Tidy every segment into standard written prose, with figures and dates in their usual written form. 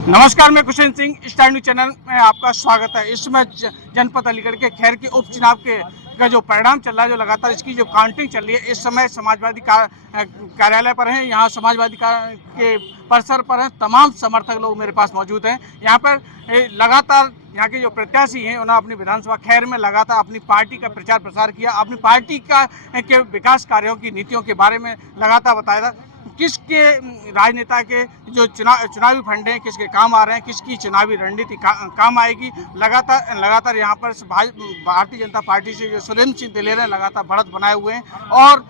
नमस्कार, मैं कुशेन Singh, star news channel में आपका स्वागत है। इस समय जनपद अलीगढ़ के खैर के उपचुनाव का जो परिणाम चल रहा है, जो लगातार इसकी जो काउंटिंग चल रही है, इस समय समाजवादी कार्यालय पर हैं। यहाँ समाजवादी के परिसर पर हैं, तमाम समर्थक लोग मेरे पास मौजूद हैं। यहाँ पर लगातार यहाँ के जो प्रत्याशी हैं, उन्होंने अपनी विधानसभा खैर में लगातार अपनी पार्टी का प्रचार प्रसार किया, अपनी पार्टी के विकास कार्यों की नीतियों के बारे में लगातार बताया था। किसके राजनेता के जो चुनावी फंड हैं किसके काम आ रहे हैं, किसकी चुनावी रणनीति काम आएगी। लगातार यहाँ पर भारतीय जनता पार्टी से जो सुरेंद्र सिंह दिलेर लगातार बढ़त बनाए हुए हैं और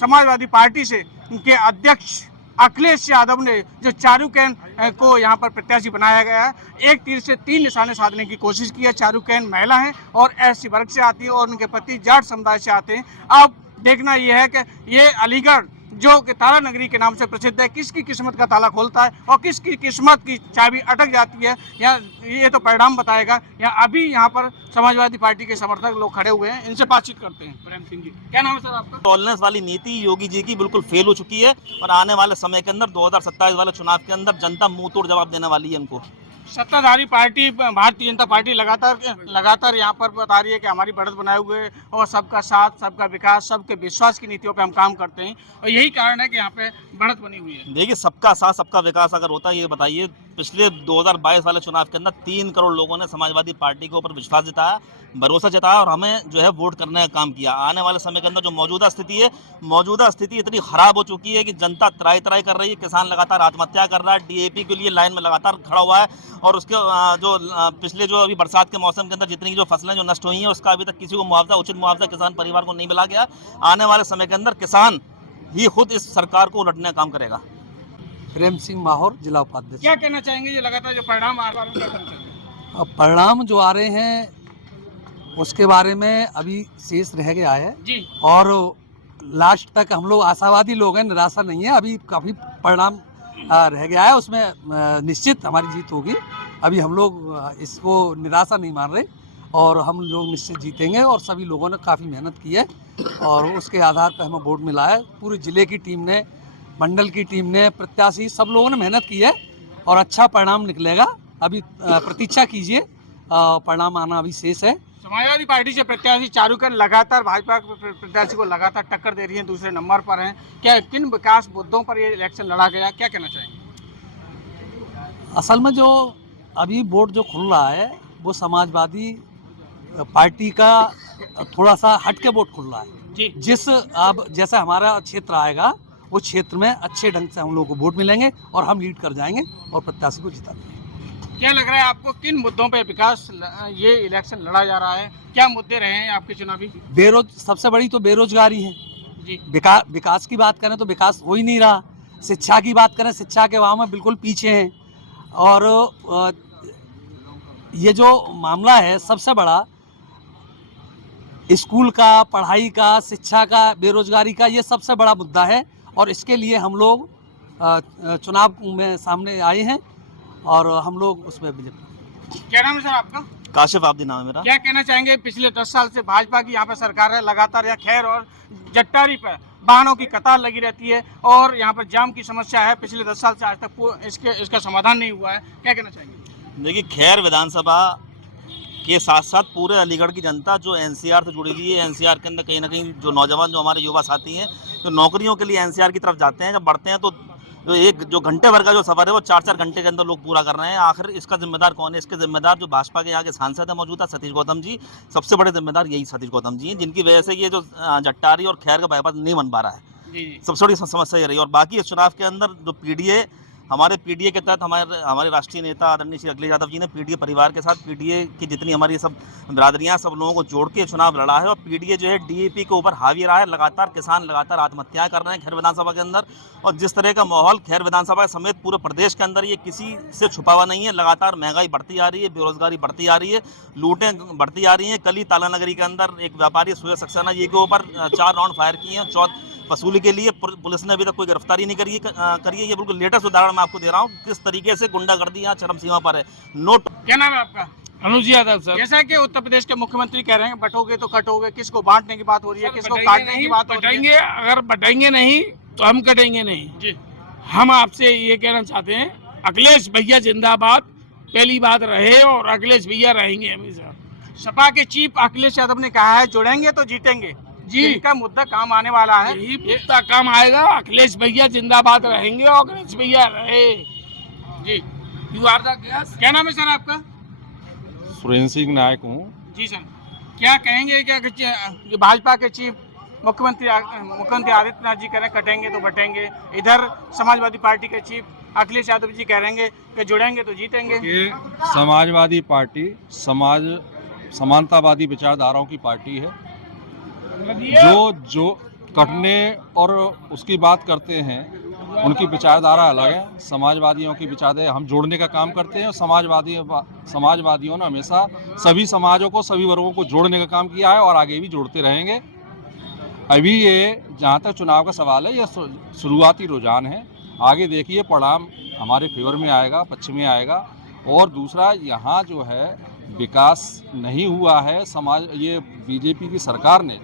समाजवादी पार्टी से उनके अध्यक्ष अखिलेश यादव ने जो चारुकैन को यहाँ पर प्रत्याशी बनाया गया है, एक तीर से तीन निशाने साधने की कोशिश की है। चारुकैन महिला है और एससी वर्ग से आती है और उनके पति जाट समुदाय से आते हैं। अब देखना यह है कि ये अलीगढ़ जो कि ताला नगरी के नाम से प्रसिद्ध है, किसकी किस्मत का ताला खोलता है और किसकी किस्मत की चाबी अटक जाती है, या ये तो परिणाम बताएगा। या अभी यहाँ पर समाजवादी पार्टी के समर्थक लोग खड़े हुए हैं, इनसे बातचीत करते हैं। प्रेम सिंह जी, क्या नाम है सर आपका? टॉलरेंस वाली नीति योगी जी की बिल्कुल फेल हो चुकी है और आने वाले समय के अंदर 2027 वाले चुनाव के अंदर जनता मुंह तोड़ जवाब देने वाली है इनको। सत्ताधारी पार्टी भारतीय जनता पार्टी लगातार यहाँ पर बता रही है कि हमारी बढ़त बनाए हुए और सबका साथ, सबका विकास, सबके विश्वास की नीतियों पे हम काम करते हैं और यही कारण है कि यहाँ पे बढ़त बनी हुई है। देखिए, सबका साथ सबका विकास अगर होता है, ये बताइए पिछले 2022 वाले चुनाव के अंदर 3 करोड़ लोगों ने समाजवादी पार्टी के ऊपर विश्वास जताया, भरोसा जताया और हमें जो है वोट करने का काम किया। आने वाले समय के अंदर जो मौजूदा स्थिति इतनी खराब हो चुकी है कि जनता त्राई त्राई कर रही है, किसान लगातार आत्महत्या कर रहा है, डीएपी के लिए लाइन में लगातार खड़ा हुआ है और उसके जो पिछले जो अभी बरसात के मौसम के अंदर जितनी जो फसलें जो नष्ट हुई हैं, उसका अभी तक किसी को उचित मुआवजा किसान परिवार को नहीं मिला गया। आने वाले समय के अंदर किसान ही खुद इस सरकार को उलटने का काम करेगा। प्रेम सिंह माहौर, जिला उपाध्यक्ष। क्या कहना चाहेंगे ये लगातार जो परिणाम आ रहे हैं, क्या कहना चाहेंगे? अब परिणाम जो आ रहे हैं उसके बारे में अभी शेष रह गया है जी, और लास्ट तक हम लोग आशावादी लोग हैं, निराशा नहीं है। अभी काफ़ी परिणाम रह गया है, उसमें निश्चित हमारी जीत होगी। अभी हम लोग इसको निराशा नहीं मान रहे और हम लोग निश्चित जीतेंगे और सभी लोगों ने काफ़ी मेहनत की है और उसके आधार पर हमें वोट मिला है। पूरे ज़िले की टीम ने, मंडल की टीम ने, प्रत्याशी, सब लोगों ने मेहनत की है और अच्छा परिणाम निकलेगा। अभी प्रतीक्षा कीजिए, परिणाम आना अभी शेष है। समाजवादी पार्टी से प्रत्याशी चारुकैन लगातार भाजपा प्रत्याशी को लगातार टक्कर दे रही है, दूसरे नंबर पर हैं। क्या किन विकास मुद्दों पर ये इलेक्शन लड़ा गया, क्या कहना चाहेंगे? असल में जो अभी वोट जो खुल रहा है वो समाजवादी पार्टी का थोड़ा सा हट के वोट खुल रहा है जी। जिस अब जैसे हमारा क्षेत्र आएगा उस क्षेत्र में अच्छे ढंग से हम लोग को वोट मिलेंगे और हम लीड कर जाएंगे और प्रत्याशी को जिता देंगे। क्या लग रहा है आपको, किन मुद्दों पे विकास ये इलेक्शन लड़ा जा रहा है? क्या मुद्दे रहे हैं आपके चुनावी? सबसे बड़ी तो बेरोजगारी है जी। विकास की बात करें तो विकास हो ही नहीं रहा। शिक्षा की बात करें, शिक्षा के वाह में बिल्कुल पीछे हैं और ये जो मामला है सबसे बड़ा स्कूल का, पढ़ाई का, शिक्षा का, बेरोजगारी का, ये सबसे बड़ा मुद्दा है और इसके लिए हम लोग चुनाव में सामने आए हैं और हम लोग उसमें क्या नाम है सर आपका? काशिफ आब्दी नाम है मेरा। क्या कहना चाहेंगे, पिछले 10 साल से भाजपा की यहाँ पे सरकार है, लगातार यहाँ खैर और जट्टारी पर वाहनों की कतार लगी रहती है और यहाँ पर जाम की समस्या है, पिछले 10 साल से आज तक इसका समाधान नहीं हुआ है, क्या कहना चाहेंगे? देखिए, खैर विधानसभा के साथ साथ पूरे अलीगढ़ की जनता जो एनसीआर से जुड़ी हुई है, एनसीआर के अंदर कहीं ना कहीं जो नौजवान, जो हमारे युवा साथी हैं, जो नौकरियों के लिए एनसीआर की तरफ जाते हैं, जब बढ़ते हैं तो एक जो घंटे भर का जो सफ़र है वो 4-4 घंटे के अंदर लोग पूरा कर रहे हैं। आखिर इसका जिम्मेदार कौन है? इसके जिम्मेदार जो भाजपा के यहाँ के सांसद है मौजूदा सतीश गौतम जी, सबसे बड़े जिम्मेदार यही सतीश गौतम जी हैं, जिनकी वजह से ये जो जट्टारी और खैर का बाईपास नहीं बन पा रहा है। सबसे बड़ी समस्या ये रही। और बाकी इस चुनाव के अंदर जो पीडीए, हमारे पीडीए के तहत हमारे राष्ट्रीय नेता आदरणीय श्री अखिलेश यादव जी ने पीडीए परिवार के साथ पीडीए की जितनी हमारी सब बिरादरियाँ, सब लोगों को जोड़ के चुनाव लड़ा है और पीडीए जो है डीएपी के ऊपर हावी रहा है। लगातार किसान लगातार आत्महत्याएं कर रहे हैं खैर विधानसभा के अंदर और जिस तरह का माहौल खैर विधानसभा समेत पूरे प्रदेश के अंदर, ये किसी से छुपा हुआ नहीं है। लगातार महंगाई बढ़ती आ रही है, बेरोजगारी बढ़ती आ रही है, लूटें बढ़ती आ रही हैं। कल ही ताला नगरी के अंदर एक व्यापारी सूर्य सक्सेना जी के ऊपर 4 राउंड फायर किए हैं वसूली के लिए। पुलिस ने अभी तक कोई गिरफ्तारी नहीं करी है। ये बिल्कुल लेटेस्ट उदाहरण मैं आपको दे रहा हूँ किस तरीके से गुंडागर्दी यहाँ चरम सीमा पर है। नोट। क्या नाम है आपका? अनुज यादव सर। जैसा कि उत्तर प्रदेश के मुख्यमंत्री कह रहे हैं बटोगे तो कटोगे, किसको बांटने की बात हो रही है, किसको काटने की बात हो रही है? अगर बटाएंगे नहीं तो हम कटेंगे नहीं जी। हम आपसे ये कहना चाहते हैं अखिलेश भैया जिंदाबाद पहली बात रहे और अखिलेश भैया रहेंगे हमेशा। सपा के चीफ अखिलेश यादव ने कहा है जुड़ेंगे तो जीतेंगे जी। इनका मुद्दा काम आने वाला है। यही मुद्दा काम आएगा। अखिलेश भैया जिंदाबाद रहेंगे और अखिलेश भैया रहे। जी यू आर द गेस्ट। क्या नाम है सर आपका? सुरेंद्र सिंह नायक हूँ। जी सर, क्या कहेंगे क्या जो भाजपा के चीफ मुख्यमंत्री आदित्यनाथ जी कह रहे हैं कटेंगे तो बटेंगे, इधर समाजवादी पार्टी के चीफ अखिलेश यादव जी कह रहे हैं कि जुड़ेंगे तो जीतेंगे। ये समाजवादी पार्टी समानतावादी विचारधाराओं की पार्टी है। जो कटने और उसकी बात करते हैं उनकी विचारधारा अलग है। समाजवादियों की विचारधारा हम जोड़ने का काम करते हैं और समाजवादियों ने हमेशा सभी समाजों को सभी वर्गों को जोड़ने का काम किया है और आगे भी जोड़ते रहेंगे। अभी ये जहाँ तक चुनाव का सवाल है, यह शुरुआती रुझान है। आगे देखिए परिणाम हमारे फेवर में आएगा, पक्ष में आएगा। और दूसरा, यहाँ जो है विकास नहीं हुआ है। ये बीजेपी की सरकार ने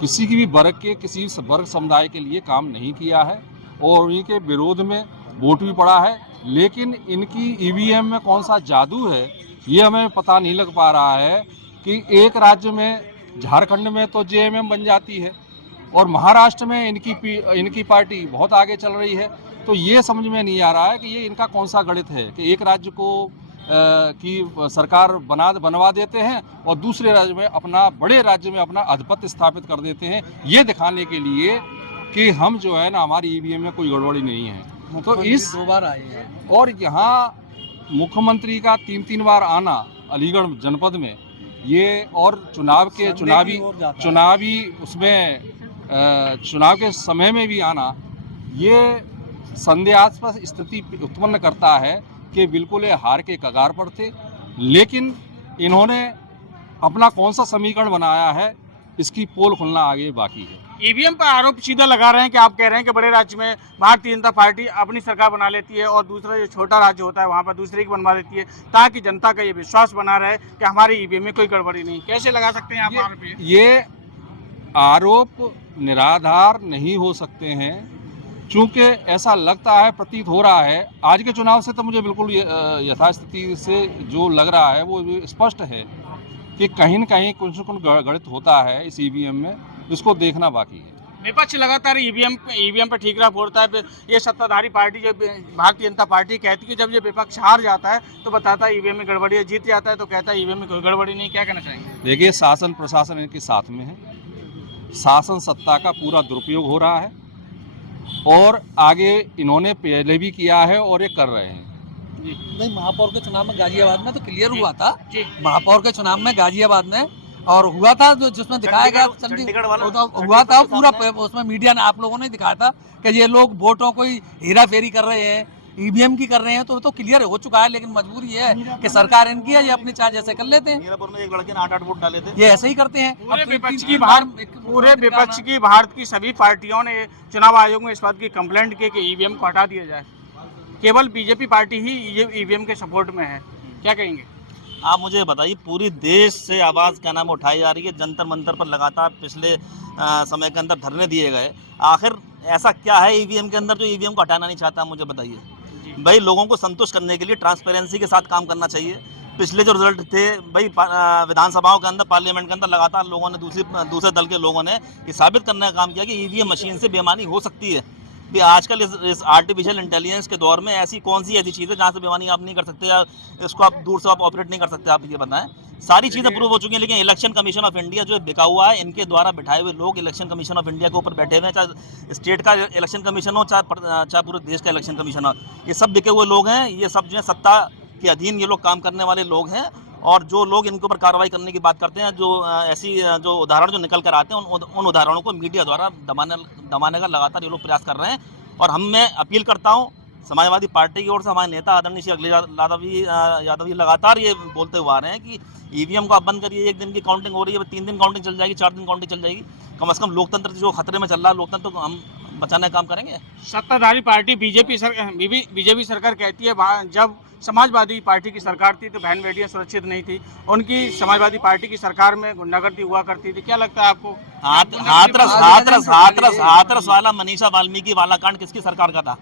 किसी की भी वर्ग के किसी वर्ग समुदाय के लिए काम नहीं किया है और उन्हीं के विरोध में वोट भी पड़ा है। लेकिन इनकी ईवीएम में कौन सा जादू है ये हमें पता नहीं लग पा रहा है कि एक राज्य में झारखंड में तो जेएमएम बन जाती है और महाराष्ट्र में इनकी पार्टी बहुत आगे चल रही है। तो ये समझ में नहीं आ रहा है कि ये इनका कौन सा गणित है कि एक राज्य को की सरकार बनवा देते हैं और दूसरे राज्य में बड़े राज्य में अपना आधिपत्य स्थापित कर देते हैं, ये दिखाने के लिए कि हम जो है ना हमारी ईवीएम में कोई गड़बड़ी नहीं है। तो इस 2 बार आए हैं और यहाँ मुख्यमंत्री का 3 बार आना अलीगढ़ जनपद में, ये और चुनाव के समय में भी आना, ये संदेहास्पद स्थिति उत्पन्न करता है कि बिल्कुल ये हार के कगार पर थे। लेकिन इन्होंने अपना कौन सा समीकरण बनाया है, इसकी पोल खुलना आगे बाकी है। ईवीएम पर आरोप सीधा लगा रहे हैं कि आप कह रहे हैं कि बड़े राज्य में भारतीय जनता पार्टी अपनी सरकार बना लेती है और दूसरा जो छोटा राज्य होता है वहाँ पर दूसरे की बनवा देती है ताकि जनता का ये विश्वास बना रहे कि हमारे ईवीएम में कोई गड़बड़ी नहीं। कैसे लगा सकते हैं आप आरोप? ये आरोप निराधार नहीं हो सकते हैं, चूँकि ऐसा लगता है, प्रतीत हो रहा है। आज के चुनाव से तो मुझे बिल्कुल यथास्थिति से जो लग रहा है वो स्पष्ट है कि कहीं न कहीं कुछ न कुछ गणित होता है इस ईवीएम में, इसको देखना बाकी है। विपक्ष लगातार ईवीएम पर ठीकरा फोड़ता है। ये सत्ताधारी पार्टी जो भारतीय जनता पार्टी कहती है कि जब ये विपक्ष हार जाता है तो बताता है ईवीएम में गड़बड़ी है, जीत जाता है तो कहता है ईवीएम में कोई गड़बड़ी नहीं। क्या कहना चाहेंगे? देखिए, शासन प्रशासन इनके साथ में है, शासन सत्ता का पूरा दुरुपयोग हो रहा है और आगे इन्होंने पहले भी किया है और ये कर रहे हैं। नहीं, महापौर के चुनाव में गाजियाबाद में तो क्लियर हुआ था। महापौर के चुनाव में गाजियाबाद में और हुआ था जो जिसमें दिखाया गया चंडीगढ़ वाला तो हुआ था पूरा, उसमें मीडिया ने आप लोगों ने दिखाया था कि ये लोग वोटों को हेरा फेरी कर रहे हैं, ईवीएम की कर रहे हैं। तो क्लियर हो चुका है। लेकिन मजबूरी है कि सरकार इनकी है, ये अपनी चाह जैसे कर लेते हैं। मीरापुर में एक लड़के ने 8 वोट डाले थे। ये ऐसे ही करते हैं। पूरे विपक्ष की भारत की सभी पार्टियों ने चुनाव आयोग में इस बात की कंप्लेंट की कि ईवीएम को हटा दिया जाए। केवल बीजेपी पार्टी ही ये ईवीएम के सपोर्ट में है। क्या कहेंगे आप? मुझे बताइए, पूरी देश से आवाज़ क्या नाम उठाई जा रही है, जंतर मंतर पर लगातार पिछले समय के अंदर धरने दिए गए। आखिर ऐसा क्या है ईवीएम के अंदर जो ईवीएम को हटाना नहीं चाहता? मुझे बताइए भाई। लोगों को संतुष्ट करने के लिए ट्रांसपेरेंसी के साथ काम करना चाहिए। पिछले जो रिजल्ट थे भाई विधानसभाओं के अंदर, पार्लियामेंट के अंदर लगातार लोगों ने दूसरे दल के लोगों ने ये साबित करने का काम किया कि ईवीएम मशीन से बेईमानी हो सकती है। भी आजकल इस आर्टिफिशियल इंटेलिजेंस के दौर में ऐसी कौन सी ऐसी चीज़ है जहाँ से बेईमानी आप नहीं कर सकते या इसको आप दूर से आप ऑपरेट नहीं कर सकते? आप ये बताएं। सारी चीज़ें प्रूव हो चुकी हैं। लेकिन इलेक्शन कमीशन ऑफ इंडिया जो बिका हुआ है, इनके द्वारा बिठाए हुए लोग इलेक्शन कमीशन ऑफ इंडिया के ऊपर बैठे हुए हैं, चाहे स्टेट का इलेक्शन कमीशन हो चाहे पूरे देश का इलेक्शन कमीशन हो, ये सब बिके हुए लोग हैं। ये सब जो है सत्ता के अधीन ये लोग काम करने वाले लोग हैं। और जो लोग इनके ऊपर कार्रवाई करने की बात करते हैं, जो ऐसी जो उदाहरण जो निकल कर आते हैं, उन उदाहरणों को मीडिया द्वारा दबाने का लगातार ये लोग प्रयास कर रहे हैं। और मैं अपील करता हूं समाजवादी पार्टी की ओर से, हमारे नेता आदरणीय श्री अखिलेश यादव जी लगातार ये बोलते हुए आ रहे हैं कि ईवीएम को आप बंद करिए। 1 दिन की काउंटिंग हो रही है, 3 दिन काउंटिंग चल जाएगी, 4 दिन काउंटिंग चल जाएगी। कम से कम लोकतंत्र जो खतरे में चल रहा है, लोकतंत्र को हम बचाने का काम करेंगे। सत्ताधारी पार्टी बीजेपी सरकार कहती है जब समाजवादी पार्टी की सरकार थी तो बहन बेटियां सुरक्षित नहीं थी। उनकी समाजवादी पार्टी की सरकार में गुंडागर्दी हुआ करती थी। क्या लगता है आपको? हाथरस वाला मनीषा वाल्मीकि वाला कांड किसकी सरकार का था?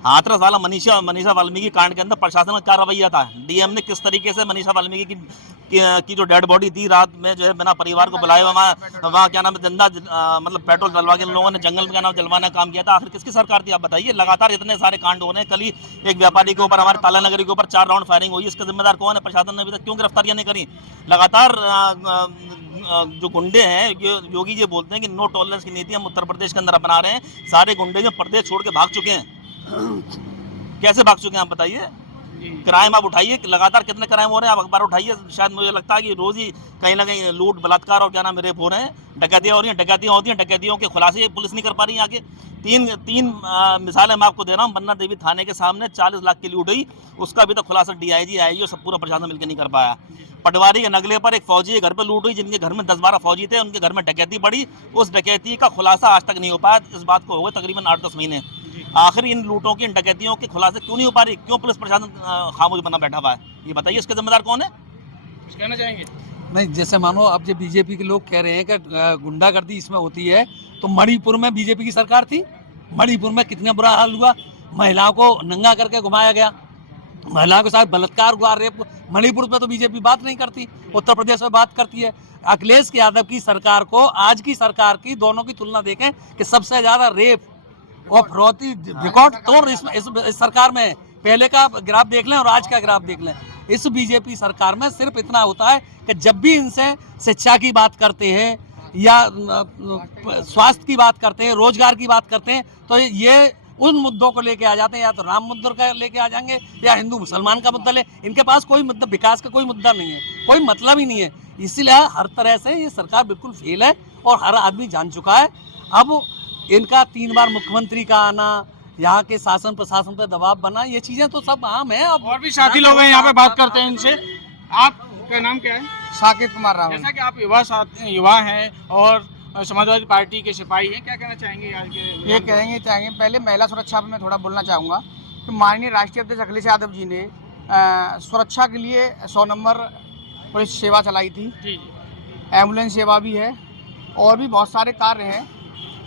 हाथरस वाला मनीषा वाल्मीकि कांड के अंदर प्रशासन का क्या रवैया था? डीएम ने किस तरीके से मनीषा वाल्मीकि की जो डेड बॉडी थी रात में जो है बिना परिवार को बुलाए वहाँ क्या नाम है जिंदा मतलब पेट्रोल डलवा के लोगों ने जंगल में क्या नाम जलवाने का काम किया था। आखिर किसकी सरकार थी आप बताइए? लगातार इतने सारे कांड हो रहे हैं। कल ही एक व्यापारी के ऊपर हमारे ताला नगरी के ऊपर 4 राउंड फायरिंग हुई। इसका जिम्मेदार कौन है? प्रशासन ने अभी तक क्यों गिरफ्तारियां नहीं करी? लगातार जो गुंडे हैं योगी जी बोलते हैं कि नो टॉलरेंस की नीति हम उत्तर प्रदेश के अंदर अपना रहे हैं। सारे गुंडे जो प्रदेश छोड़ के भाग चुके हैं। कैसे भाग चुके हैं आप बताइए? क्राइम आप उठाइए, लगातार कितने क्राइम हो रहे हैं आप अखबार उठाइए। शायद मुझे लगता है कि रोज ही कहीं ना कहीं लूट बलात्कार और क्या नाम रेप हो रहे हैं, डकैतियाँ हो रही हैं, डकैतियाँ होती हैं, डकैतियों के खुलासे पुलिस नहीं कर पा रही है आगे। तीन मिसालें मैं आपको दे रहा हूँ। बन्ना देवी थाने के सामने 40 लाख की लूट हुई, उसका अभी तक खुलासा डीआईजी आईजी और सब पूरा प्रशासन मिलकर नहीं कर पाया। पटवारी के नगले पर एक फौजी के घर पर लूट हुई, जिनके घर में 10-12 फौजी थे, उनके घर में डकैती पड़ी, उस डकैती का खुलासा आज तक नहीं हो पाया। इस बात को हो गए तकरीबन 8-10 महीने। आखिर इन लूटों की, इन डकैतियों के खुलासे क्यों नहीं हो पा रही? क्यों पुलिस प्रशासन खामोश बना बैठा हुआ है? ये बताइए, इसके जिम्मेदार कौन है? कुछ कहना चाहेंगे? नहीं, जैसे मानो अब जो बीजेपी के लोग कह रहे हैं कि गुंडागर्दी इसमें होती है, तो मणिपुर में बीजेपी की सरकार थी। मणिपुर में कितना बुरा हाल हुआ, महिलाओं को नंगा करके घुमाया गया, महिलाओं के साथ बलात्कार हुआ, रेप। मणिपुर में तो बीजेपी बात नहीं करती, उत्तर प्रदेश में बात करती है। अखिलेश यादव की सरकार को आज की सरकार की दोनों की तुलना देखें कि सबसे ज्यादा रेप और फिरौती रिकॉर्ड तोड़ इस सरकार में है। पहले का ग्राफ देख लें और आज का ग्राफ देख लें। इस बीजेपी सरकार में सिर्फ इतना होता है कि जब भी इनसे शिक्षा की बात करते हैं या स्वास्थ्य की बात करते हैं, रोजगार की बात करते हैं, तो ये उन मुद्दों को लेके आ जाते हैं। या तो राम मुद्दों का लेके आ जाएंगे या हिंदू मुसलमान का मुद्दा ले। इनके पास कोई मुद्दा, विकास का कोई मुद्दा नहीं है, कोई मतलब ही नहीं है। इसीलिए हर तरह से ये सरकार बिल्कुल फेल है और हर आदमी जान चुका है। अब इनका 3 बार मुख्यमंत्री का आना, यहाँ के शासन प्रशासन पर दबाव बना, ये चीजें तो सब आम है। अब और भी साथी लोग हैं यहाँ पे, बात करते हैं इनसे। आपका नाम क्या है? साकेत कुमार रावल। जैसा कि आप युवा हैं और समाजवादी पार्टी के सिपाही हैं, क्या कहना चाहेंगे आज के? ये चाहेंगे पहले महिला सुरक्षा पर मैं थोड़ा बोलना चाहूँगा कि माननीय राष्ट्रीय अध्यक्ष अखिलेश यादव जी ने सुरक्षा के लिए 100 नंबर पुलिस सेवा चलाई थी। जी। एम्बुलेंस सेवा भी है और भी बहुत सारे कार्य हैं।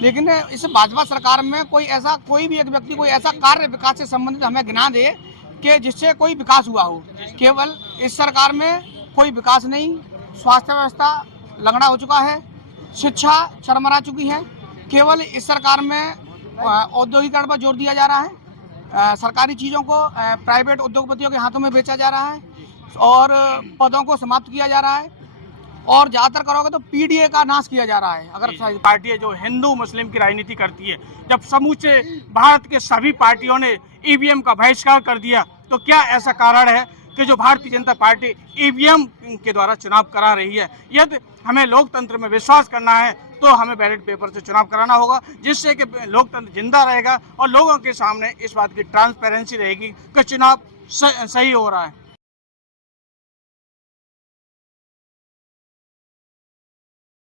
लेकिन इस भाजपा सरकार में कोई भी एक व्यक्ति कोई ऐसा कार्य विकास से संबंधित हमें गिना दे कि जिससे कोई विकास हुआ हो। केवल इस सरकार में कोई विकास नहीं, स्वास्थ्य व्यवस्था लंगड़ा हो चुका है, शिक्षा चरमरा चुकी है। केवल इस सरकार में औद्योगिकरण पर जोर दिया जा रहा है, सरकारी चीज़ों को प्राइवेट उद्योगपतियों के हाथों में बेचा जा रहा है और पदों को समाप्त किया जा रहा है और ज़्यादातर करोगे तो पीडीए का नाश किया जा रहा है। अगर पार्टी है जो हिंदू मुस्लिम की राजनीति करती है, जब समूचे भारत के सभी पार्टियों ने ईवीएम का बहिष्कार कर दिया, तो क्या ऐसा कारण है कि जो भारतीय जनता पार्टी ईवीएम के द्वारा चुनाव करा रही है? यदि हमें लोकतंत्र में विश्वास करना है तो हमें बैलेट पेपर से चुनाव कराना होगा, जिससे कि लोकतंत्र जिंदा रहेगा और लोगों के सामने इस बात की ट्रांसपेरेंसी रहेगी कि चुनाव सही हो रहा है।